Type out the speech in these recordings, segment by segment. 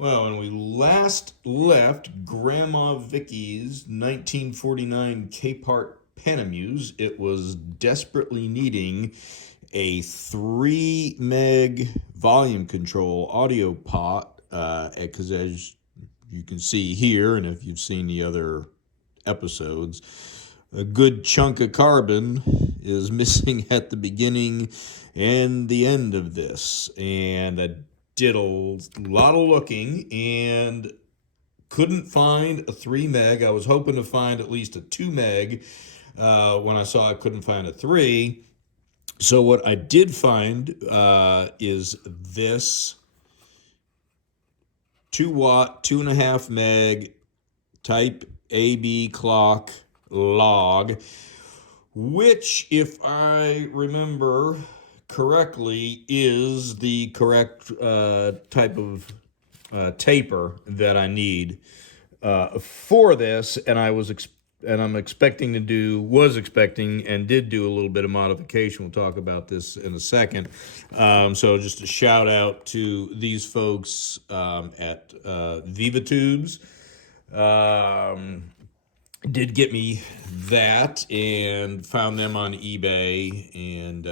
Well, when we last left Grandma Vicky's 1949 Capehart Panamuse, it was desperately needing a 3 meg volume control audio pot, because as you can see here, and if you've seen the other episodes, a good chunk of carbon is missing at the beginning and the end of this. And I did a lot of looking and couldn't find a 3 meg. I was hoping to find at least a 2 meg when I saw I couldn't find a 3. So what I did find is this 2 watt, 2.5 meg type AB clock log, which, if I remember correctly, is the correct type of taper that I need for this. And I'm expecting to was expecting and did do a little bit of modification. We'll talk about this in a second. So just a shout out to these folks at Viva Tubes. Did get me that and found them on eBay, and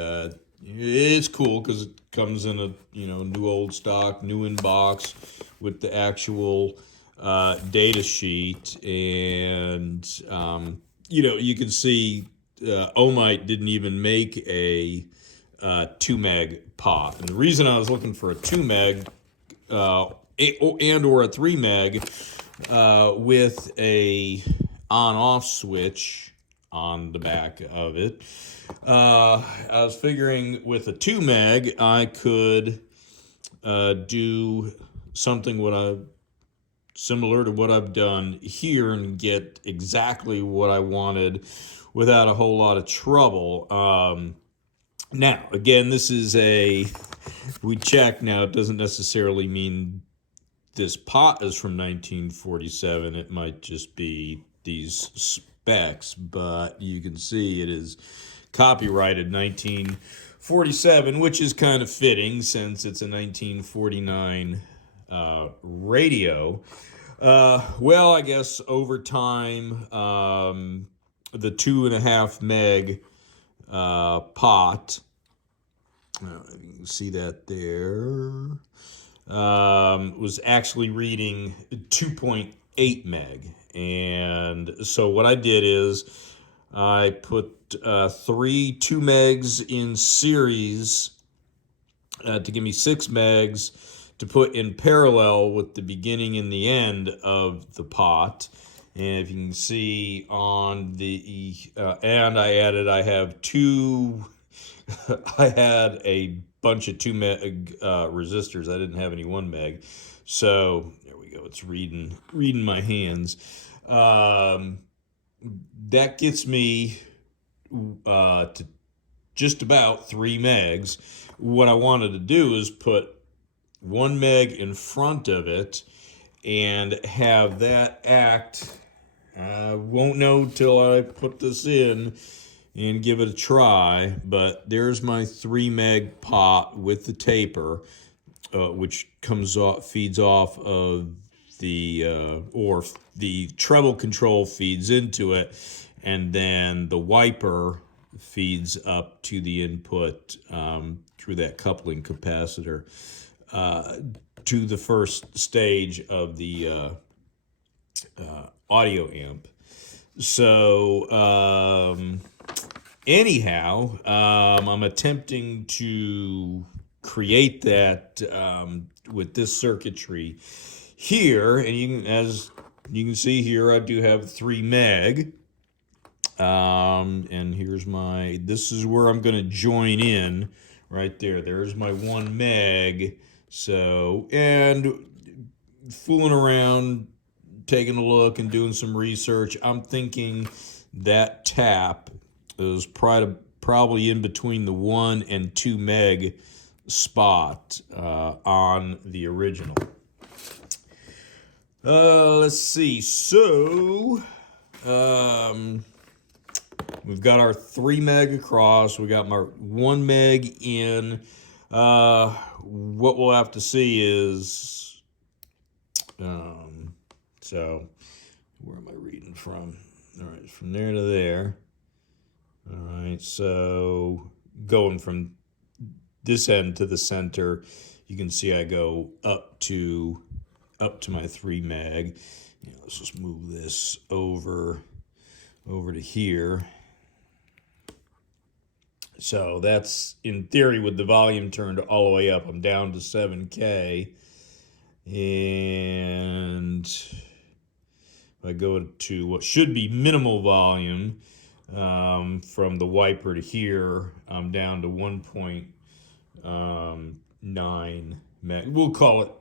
it's cool because it comes in a new old stock, new in box with the actual data sheet, and you can see Omite didn't even make a 2 meg pot, and the reason I was looking for a 2 meg and or a 3 meg with a on-off switch on the back of it. I was figuring with a 2 meg I could do something similar to what I've done here and get exactly what I wanted without a whole lot of trouble. Now, again, this is we check now. It doesn't necessarily mean this pot is from 1947. It might just be these specs, but you can see it is copyrighted 1947, which is kind of fitting since it's a 1949 radio. Well, I guess over time, the 2.5 meg pot, you can see that there, was actually reading 2.8 meg. And so what I did is I put 3 2 megs in series to give me 6 megs to put in parallel with the beginning and the end of the pot. And if you can see on the and I have two I had a bunch of 2 meg resistors. I didn't have any 1 meg. So there we go. It's reading my hands. That gets me to just about 3 megs. What I wanted to do is put 1 meg in front of it and have that act. I won't know till I put this in and give it a try, but there's my 3 meg pot with the taper, which feeds off of the treble control feeds into it, and then the wiper feeds up to the input through that coupling capacitor to the first stage of the audio amp. So anyhow, I'm attempting to create that with this circuitry here, and as you can see here, I do have 3 meg, and this is where I'm going to join in right there. There's my 1 meg. So, and fooling around, taking a look and doing some research, I'm thinking that tap is probably in between the 1 and 2 meg spot on the original. Let's see. So, we've got our 3 meg across. We got my 1 meg in. What we'll have to see is So where am I reading from? All right, from there to there. All right, so going from this end to the center, you can see I go up to my 3 meg. Let's just move this over to here. So that's, in theory, with the volume turned all the way up, I'm down to 7K. And if I go to what should be minimal volume, from the wiper to here, I'm down to 1.9 meg. We'll call it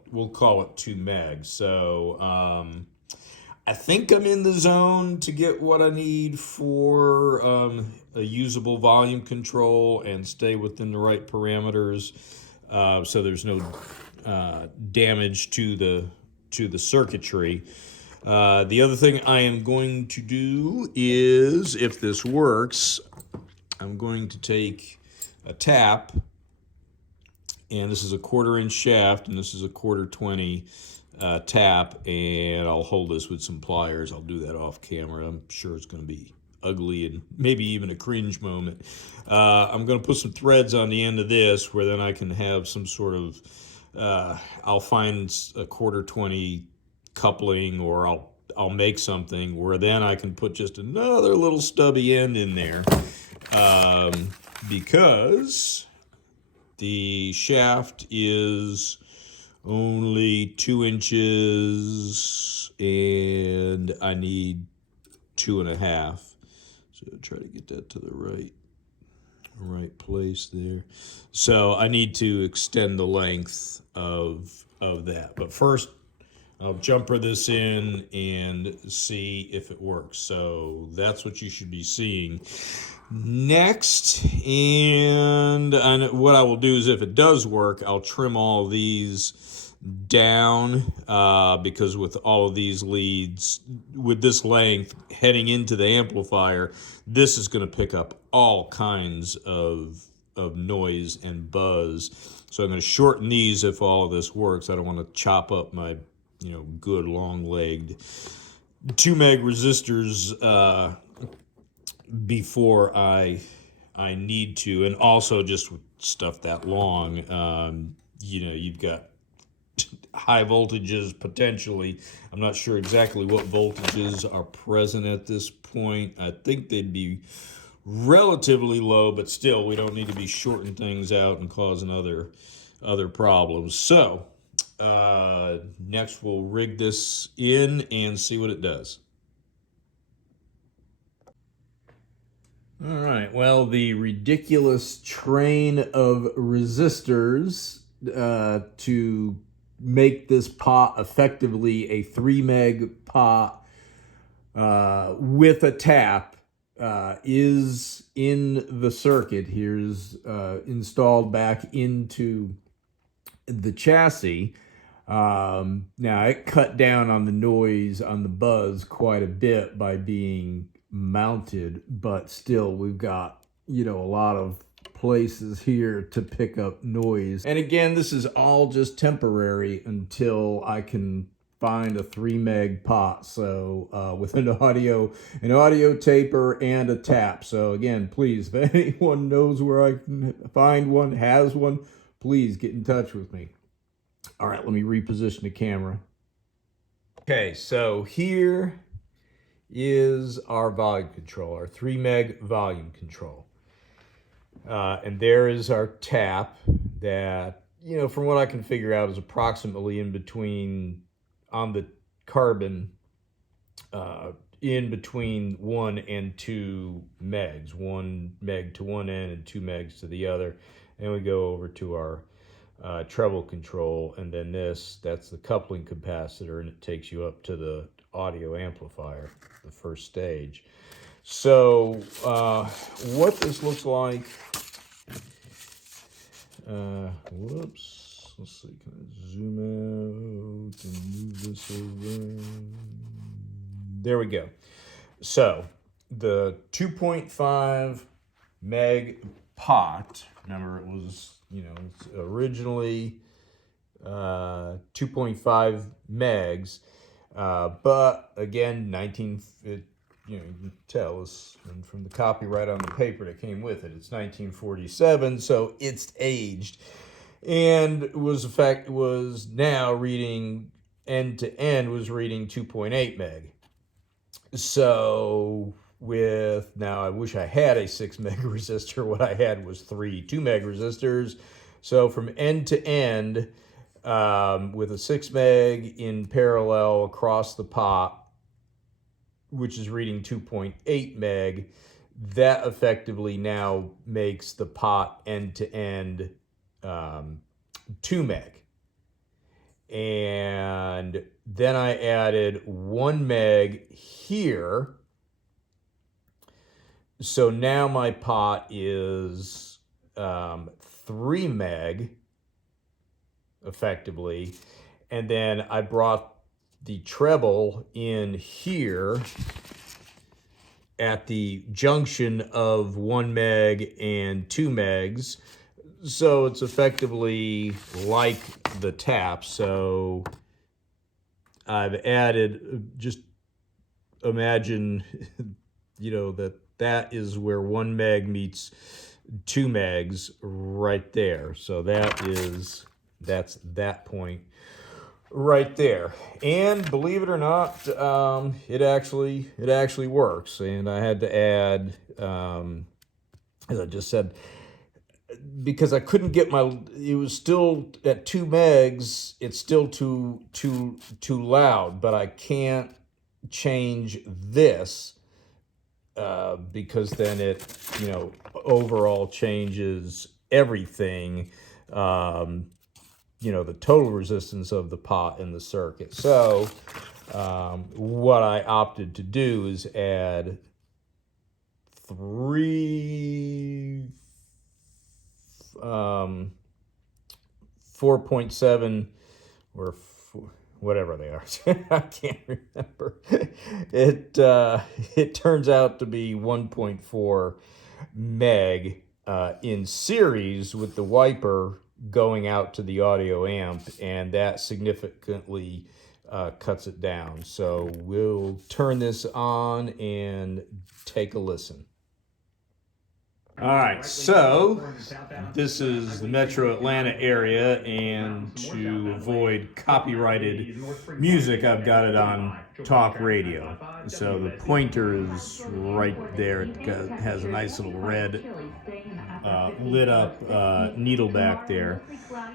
2 meg. So I think I'm in the zone to get what I need for a usable volume control and stay within the right parameters, so there's no damage to the circuitry. The other thing I am going to do is, if this works, I'm going to take a tap, and this is a 1/4 inch shaft, and this is a 1/4 tap, and I'll hold this with some pliers. I'll do that off camera. I'm sure it's going to be ugly and maybe even a cringe moment. I'm going to put some threads on the end of this, where then I can have some sort of, I'll find a 1/4 coupling, or I'll make something where then I can put just another little stubby end in there, because the shaft is only 2 inches and I need 2.5. So try to get that to the right place there. So I need to extend the length of that. But first, I'll jumper this in and see if it works. So that's what you should be seeing next. And what I will do is, if it does work, I'll trim all these down, because with all of these leads, with this length heading into the amplifier, this is going to pick up all kinds of noise and buzz. So I'm going to shorten these if all of this works. I don't want to chop up my good long-legged 2 meg resistors before I need to. And also, just with stuff that long, you've got high voltages potentially. I'm not sure exactly what voltages are present at this point. I think they'd be relatively low, but still, we don't need to be shorting things out and causing other problems. So next we'll rig this in and see what it does. All right, well, the ridiculous train of resistors to make this pot effectively a 3 meg pot with a tap is in the circuit. Here's installed back into the chassis. Now, it cut down on the noise, on the buzz quite a bit by being mounted, but still we've got a lot of places here to pick up noise. And again, this is all just temporary until I can find a 3 meg pot, so with an audio taper and a tap. So again, please, if anyone knows where I can find one, has one, please get in touch with me. All right, let me reposition the camera. Okay, so here is our volume control, our 3 meg volume control. And there is our tap that, from what I can figure out, is approximately in between, on the carbon, in between 1 and 2 megs. 1 meg to one end and 2 megs to the other. And we go over to our treble control, and then that's the coupling capacitor, and it takes you up to the audio amplifier, the first stage. So what this looks like, whoops, let's see, can I zoom out and move this over? There we go. So the 2.5 meg pot, remember it was, it's originally 2.5 megs. But again, you can tell this from the copyright on the paper that came with it. It's 1947, so it's aged, and was now reading end to end was reading 2.8 meg. So now I wish I had a 6 meg resistor. What I had was 3 2 meg resistors. So from end to end, with a 6 meg in parallel across the pot, which is reading 2.8 meg, that effectively now makes the pot end to end 2 meg. And then I added 1 meg here. So now my pot is 3 meg effectively. And then I brought the treble in here at the junction of 1 meg and 2 megs. So it's effectively like the tap. So I've added, just imagine, that is where 1 meg meets 2 megs right there. So that's that point right there. And believe it or not, it actually works. And I had to add, as I just said, because I couldn't get it was still at 2 megs, it's still too loud, but I can't change this, because then it, overall changes everything, the total resistance of the pot and the circuit. So what I opted to do is add 4.7 or whatever they are. I can't remember. It turns out to be 1.4 meg in series with the wiper going out to the audio amp, and that significantly cuts it down. So we'll turn this on and take a listen. All right, so this is the Metro Atlanta area, and to avoid copyrighted music, I've got it on talk radio. So the pointer is right there. It has a nice little red lit up needle back there.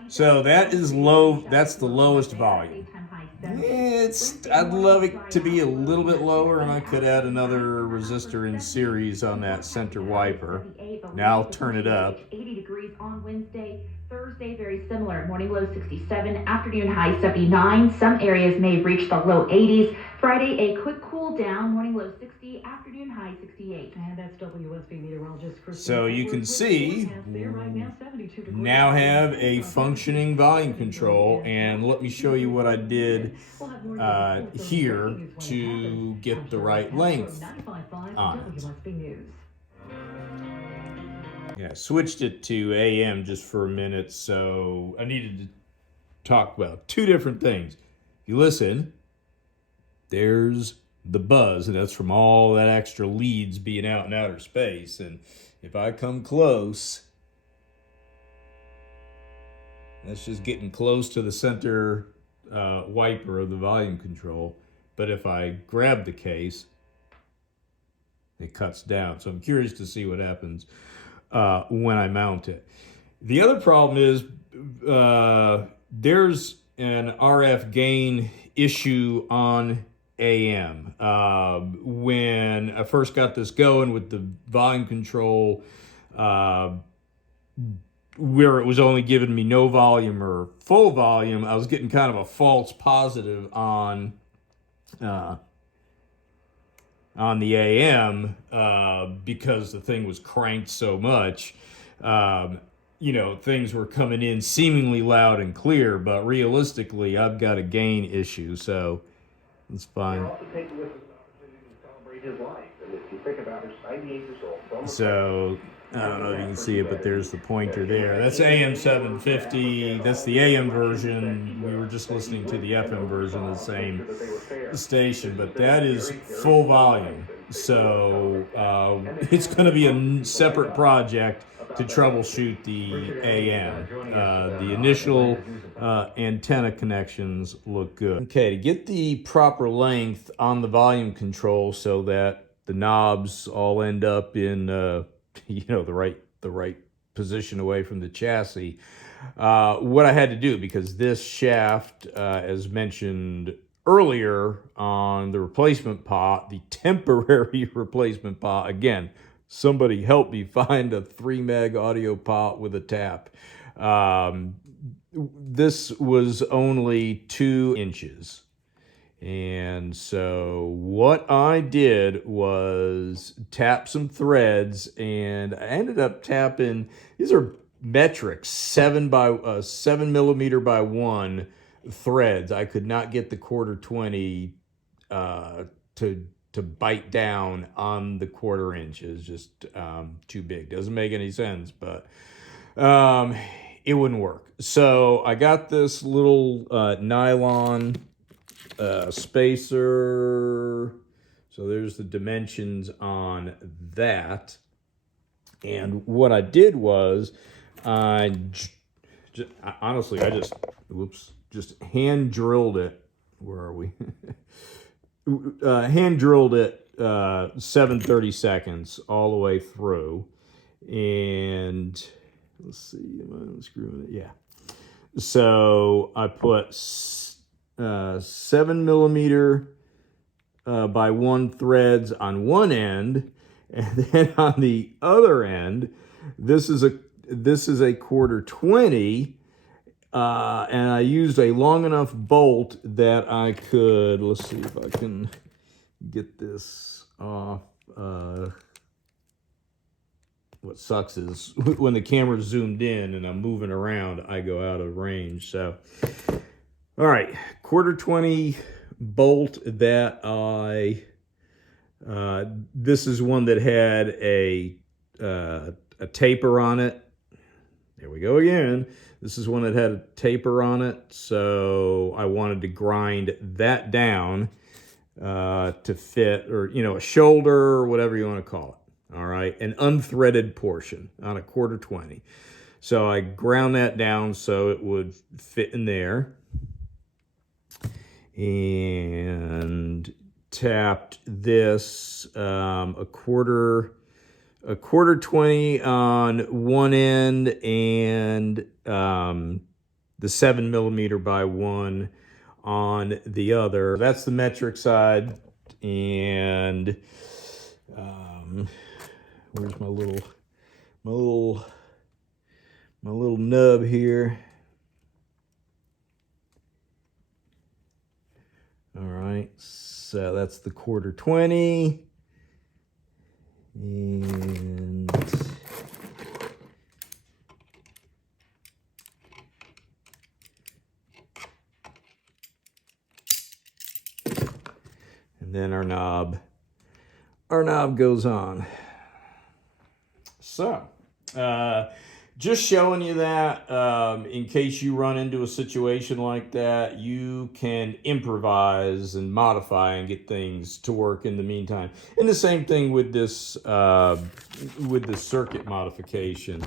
So that is low. That's the lowest volume. I'd love it to be a little bit lower, and I could add another resistor in series on that center wiper. Now I'll turn it up. 80 degrees on Wednesday. Thursday, very similar. Morning low 67, afternoon high 79. Some areas may have reached the low 80s. Friday, a quick cool down. Morning low 60, afternoon high 68. And that's WSB meteorologist Chris. So you can see, now have a functioning volume control, and let me show you what I did here to get the right length on it. Yeah, I switched it to AM just for a minute, so I needed to talk about two different things. If you listen, there's the buzz, and that's from all that extra leads being out in outer space. And if I come close, that's just getting close to the center wiper of the volume control. But if I grab the case, it cuts down. So I'm curious to see what happens when I mount it. The other problem is there's an RF gain issue on AM. When I first got this going with the volume control, where it was only giving me no volume or full volume, I was getting kind of a false positive on the AM because the thing was cranked so much. Things were coming in seemingly loud and clear, but realistically, I've got a gain issue, so it's fine. So I don't know if you can see it, but there's the pointer there. That's AM 750. That's the AM version. We were just listening to the FM version of the same station, but that is full volume. So it's going to be a separate project to troubleshoot the AM. The initial antenna connections look good. Okay, to get the proper length on the volume control so that the knobs all end up in the right position away from the chassis. What I had to do, because this shaft, as mentioned earlier on the replacement pot, the temporary replacement pot, again, somebody help me find a 3 Meg audio pot with a tap. This was only 2 inches. And so what I did was tap some threads, and I ended up tapping, these are metric 7 millimeter by 1 threads. I could not get the 1/4 to bite down on the 1/4 inch. It's just too big. Doesn't make any sense, but it wouldn't work. So I got this little nylon spacer. So there's the dimensions on that. And what I did was I just hand drilled it. Where are we? Hand drilled it 7/32 all the way through. And let's see, am I screwing it? Yeah. So I put 7 millimeter by 1 threads on one end, and then on the other end, this is a 1/4 and I used a long enough bolt that I could, let's see if I can get this off. What sucks is when the camera's zoomed in and I'm moving around, I go out of range. So, all right, 1/4 bolt that this is one that had a taper on it. There we go again. This is one that had a taper on it, so I wanted to grind that down to fit, or a shoulder, or whatever you want to call it. All right, an unthreaded portion on a 1/4. So I ground that down so it would fit in there, and tapped this a 1/4 on one end, and the 7 millimeter by 1 on the other. That's the metric side, and where's my little nub here? All right, so that's the 1/4, and then our knob goes on. So, just showing you that in case you run into a situation like that, you can improvise and modify and get things to work in the meantime. And the same thing with this circuit modification.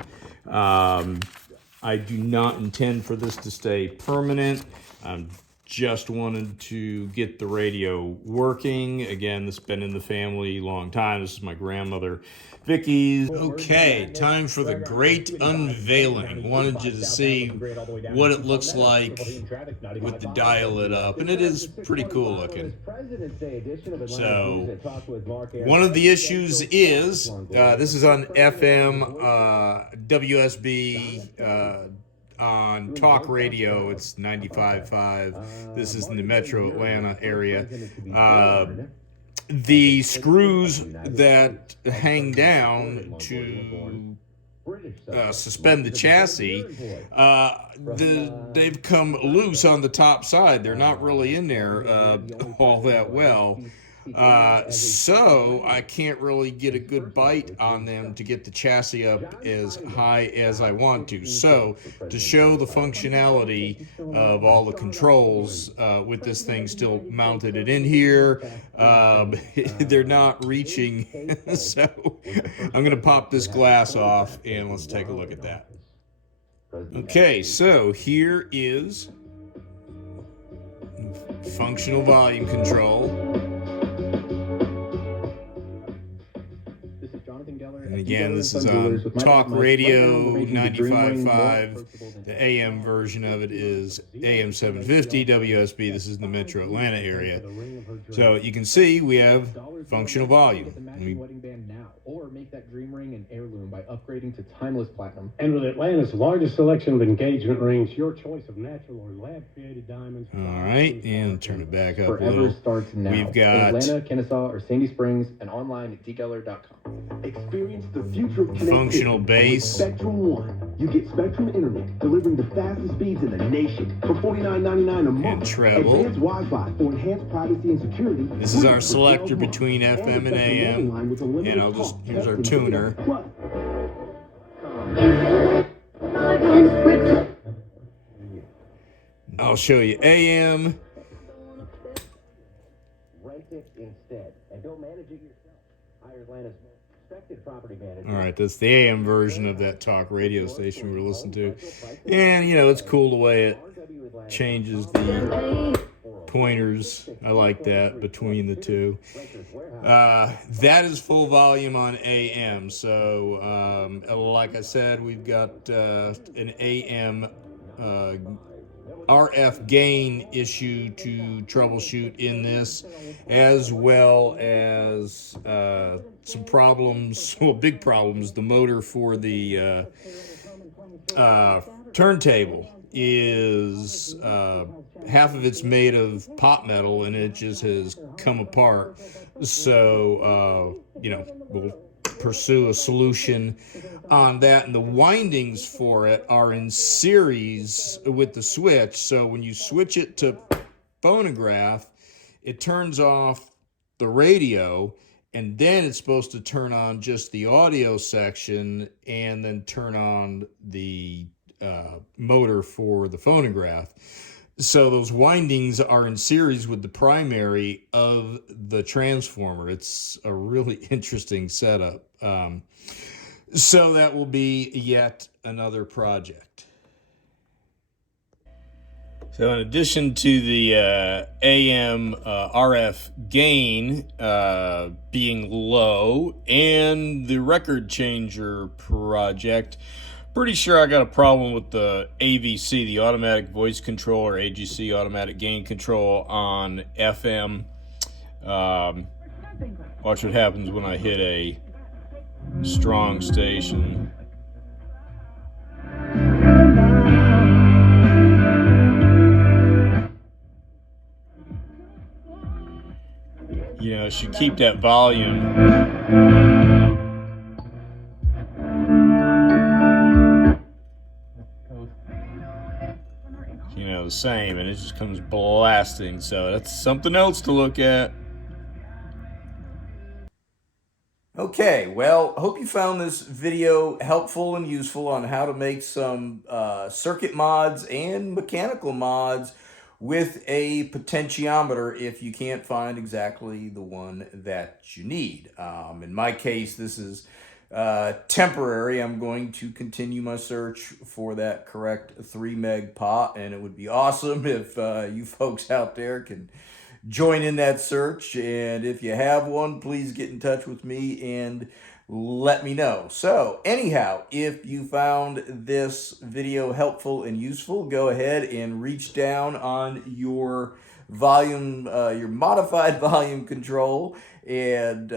I do not intend for this to stay permanent. I'm just wanted to get the radio working. Again, this has been in the family a long time. This is my grandmother Vicky's. Okay, time for the great unveiling. Wanted you to see what it looks like with the dial lit up, and it is pretty cool looking. So, one of the issues is, this is on FM, WSB, on talk radio, it's 95.5. This is in the metro Atlanta area. The screws that hang down to suspend the chassis, they've come loose on the top side. They're not really in there all that well. So I can't really get a good bite on them to get the chassis up as high as I want to. So to show the functionality of all the controls with this thing still mounted in here, they're not reaching. So I'm going to pop this glass off and let's take a look at that. Okay, so here is functional volume control. And again, this is on Talk Radio 95.5. The AM version of it is AM 750 WSB. This is in the Metro Atlanta area. So you can see we have functional volume. Or make that dream ring an heirloom by upgrading to timeless platinum. And with Atlanta's largest selection of engagement rings, your choice of natural or lab-created diamonds. All right, and turn it back up a Forever little. starts now. We've got Atlanta, Kennesaw, or Sandy Springs, and online at dgeller.com. Experience the future of connectivity functional bass. Spectrum One. You get Spectrum Internet, delivering the fastest speeds in the nation for $49.99 a month. And treble. Advanced Wi-Fi for enhanced privacy and security. This is our selector between FM and AM. And I'll just, here's our tuner. I'll show you AM. Rent it instead, and don't manage it yourself. Hire Atlanta's most respected property manager. All right, that's the AM version of that talk radio station we were listening to. And, you know, it's cool the way it changes the pointers. I like that between the two. That is full volume on AM. So, like I said, we've got an AM RF gain issue to troubleshoot in this, as well as some problems, well, big problems. The motor for the turntable is half of it's made of pot metal and it just has come apart. So, you know, we'll pursue a solution on that, and the windings for it are in series with the switch. So when you switch it to phonograph, it turns off the radio, and then it's supposed to turn on just the audio section and then turn on the motor for the phonograph. So those windings are in series with the primary of the transformer. It's a really interesting setup. So that will be yet another project. So in addition to the AM RF gain being low and the record changer project, pretty sure I got a problem with the AVC, the automatic voice control, or AGC, automatic gain control on FM. Watch what happens when I hit a strong station. You know, should keep that volume the same, and it just comes blasting. So that's something else to look at. Okay, well, hope you found this video helpful and useful on how to make some circuit mods and mechanical mods with a potentiometer if you can't find exactly the one that you need. In my case, this is temporary. I'm going to continue my search for that correct 3 meg pot, and it would be awesome if you folks out there can join in that search. And if you have one, please get in touch with me and let me know. So anyhow, if you found this video helpful and useful, go ahead and reach down on your volume, your modified volume control, and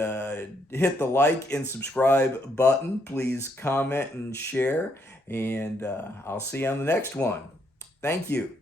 hit the like and subscribe button. Please comment and share, and I'll see you on the next one. Thank you.